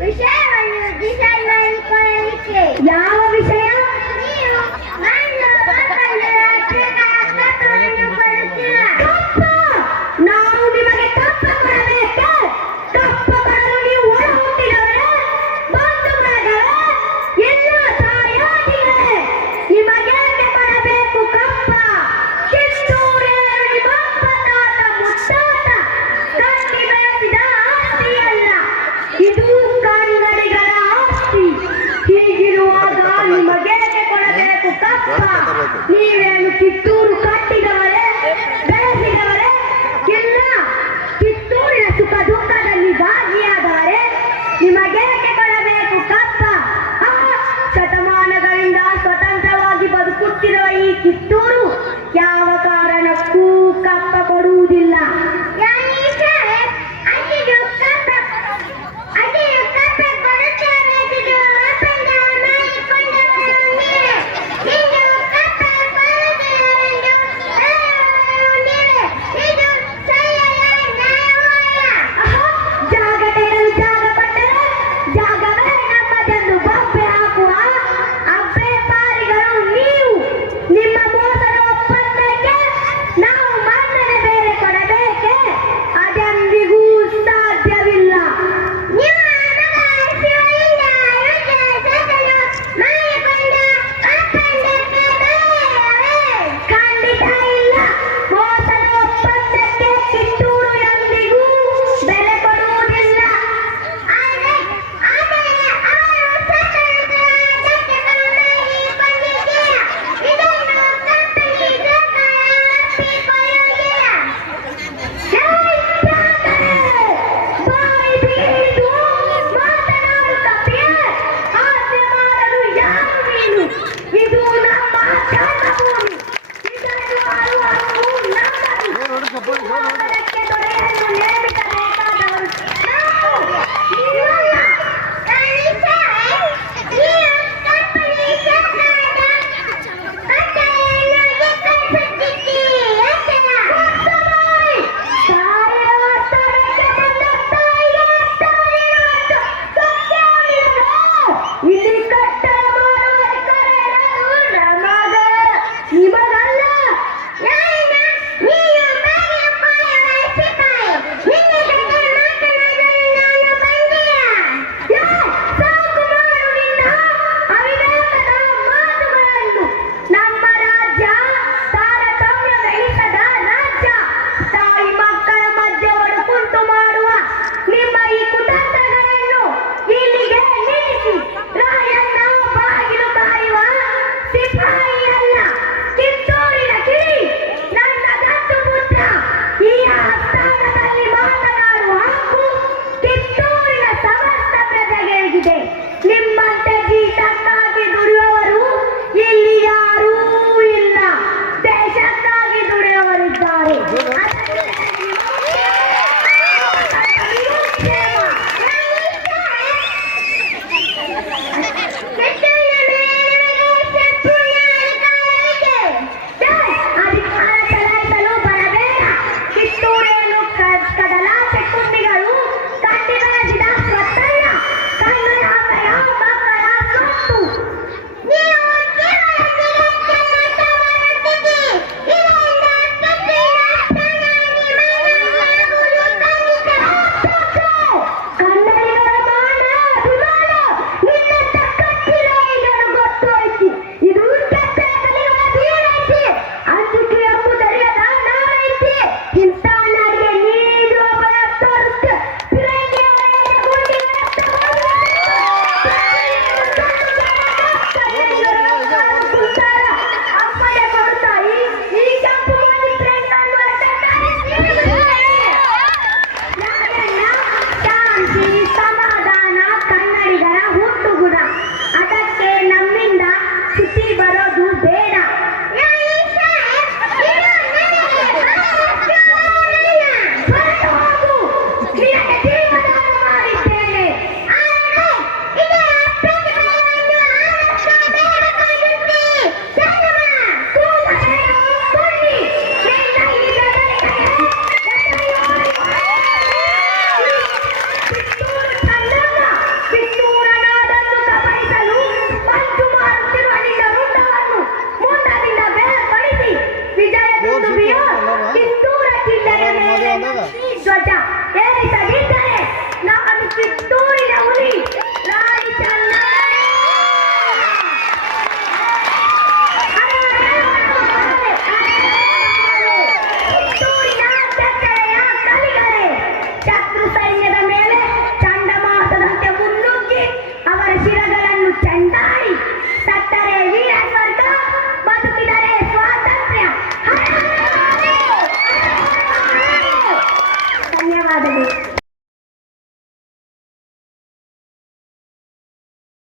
ವಿಷಯವನ್ನು ಯಾವ ವಿಷಯ? ನೀವೇನು ಕಿತ್ತೂರು ಕಟ್ಟಿದವರೇ, ಬೆಳೆಸಿದವರೇ ಇಲ್ಲ ಕಿತ್ತೂರಿನ ಸುಖ ದುಃಖದಲ್ಲಿ ಭಾಗಿಯಾದವರೇ, ನಿಮಗೆ ಕೊಡಬೇಕು ಕಪ್ಪ? ಶತಮಾನಗಳಿಂದ ಸ್ವತಂತ್ರವಾಗಿ ಬದುಕುತ್ತಿರುವ ಈ ಕಿತ್ತೂರು